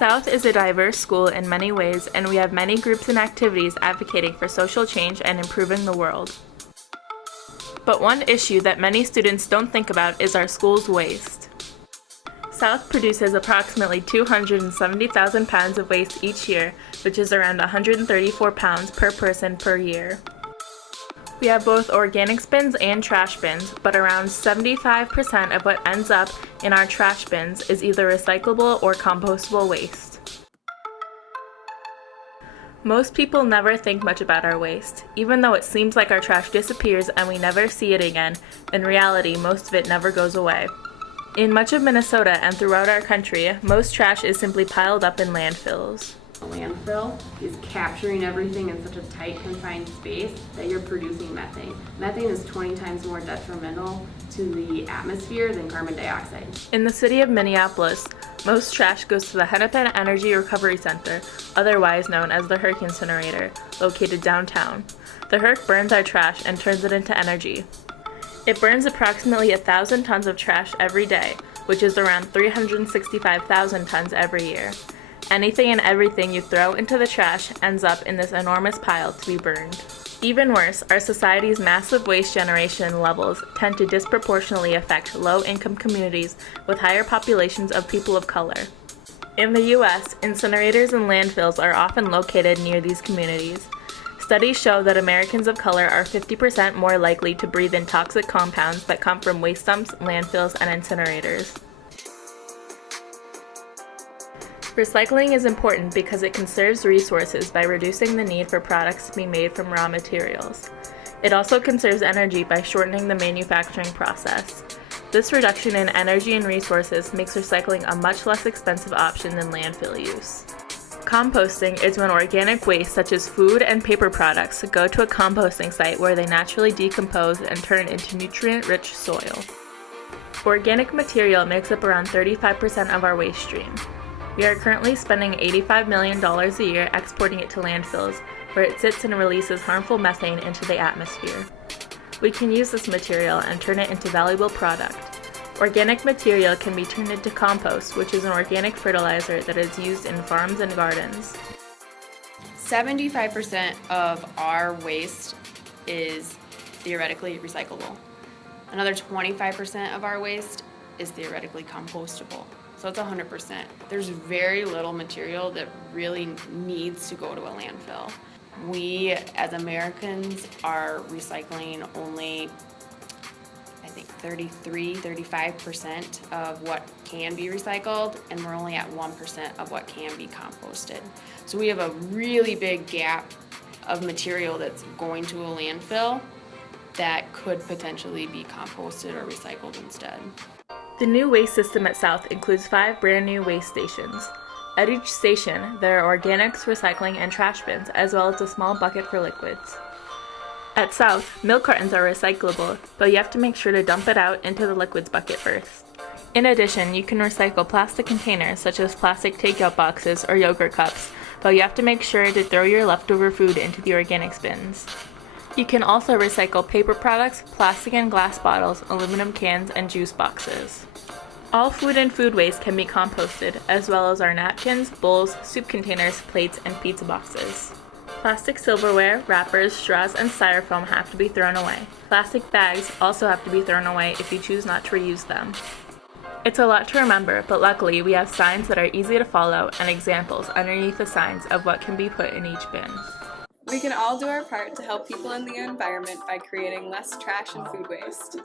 South is a diverse school in many ways, and we have many groups and activities advocating for social change and improving the world. But one issue that many students don't think about is our school's waste. South produces approximately 270,000 pounds of waste each year, which is around 134 pounds per person per year. We have both organics bins and trash bins, but around 75% of what ends up in our trash bins is either recyclable or compostable waste. Most people never think much about our waste. Even though it seems like our trash disappears and we never see it again, in reality, most of it never goes away. In much of Minnesota and throughout our country, most trash is simply piled up in landfills. A landfill is capturing everything in such a tight, confined space that you're producing methane. Methane is 20 times more detrimental to the atmosphere than carbon dioxide. In the city of Minneapolis, most trash goes to the Hennepin Energy Recovery Center, otherwise known as the HERC incinerator, located downtown. The HERC burns our trash and turns it into energy. It burns approximately 1,000 tons of trash every day, which is around 365,000 tons every year. Anything and everything you throw into the trash ends up in this enormous pile to be burned. Even worse, our society's massive waste generation levels tend to disproportionately affect low-income communities with higher populations of people of color. In the U.S., incinerators and landfills are often located near these communities. Studies show that Americans of color are 50% more likely to breathe in toxic compounds that come from waste dumps, landfills, and incinerators. Recycling is important because it conserves resources by reducing the need for products to be made from raw materials. It also conserves energy by shortening the manufacturing process. This reduction in energy and resources makes recycling a much less expensive option than landfill use. Composting is when organic waste such as food and paper products go to a composting site where they naturally decompose and turn into nutrient-rich soil. Organic material makes up around 35% of our waste stream. We are currently spending $85 million a year exporting it to landfills, where it sits and releases harmful methane into the atmosphere. We can use this material and turn it into valuable product. Organic material can be turned into compost, which is an organic fertilizer that is used in farms and gardens. 75% of our waste is theoretically recyclable. Another 25% of our waste is theoretically compostable. So it's 100%. There's very little material that really needs to go to a landfill. We, as Americans, are recycling only, I think, 35% of what can be recycled, and we're only at 1% of what can be composted. So we have a really big gap of material that's going to a landfill that could potentially be composted or recycled instead. The new waste system at South includes 5 brand new waste stations. At each station, there are organics, recycling, and trash bins, as well as a small bucket for liquids. At South, milk cartons are recyclable, but you have to make sure to dump it out into the liquids bucket first. In addition, you can recycle plastic containers such as plastic takeout boxes or yogurt cups, but you have to make sure to throw your leftover food into the organics bins. You can also recycle paper products, plastic and glass bottles, aluminum cans, and juice boxes. All food and food waste can be composted, as well as our napkins, bowls, soup containers, plates, and pizza boxes. Plastic silverware, wrappers, straws, and styrofoam have to be thrown away. Plastic bags also have to be thrown away if you choose not to reuse them. It's a lot to remember, but luckily we have signs that are easy to follow and examples underneath the signs of what can be put in each bin. We can all do our part to help people in the environment by creating less trash and food waste.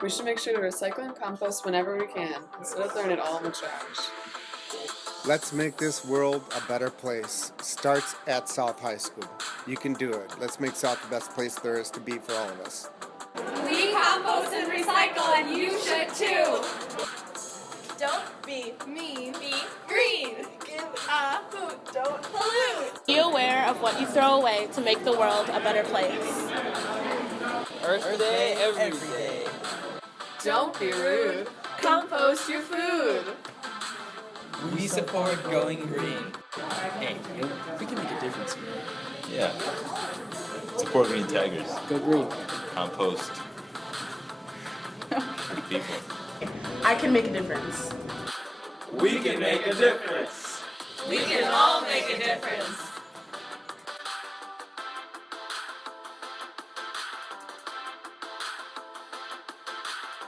We should make sure to recycle and compost whenever we can, instead of throwing it all in the trash. Let's make this world a better place. Starts at South High School. You can do it. Let's make South the best place there is to be for all of us. We compost and recycle, and you should too. Don't be mean. Be green. Give a hoot. Don't pollute. Be aware of what you throw away to make the world a better place. Earth Day, every day. Don't be rude. Compost your food. We support going green. Hey, we can make a difference here. Yeah. Support Green Tigers. Go green. Compost. Good people. I can make a difference. We can make a difference. We can all make a difference.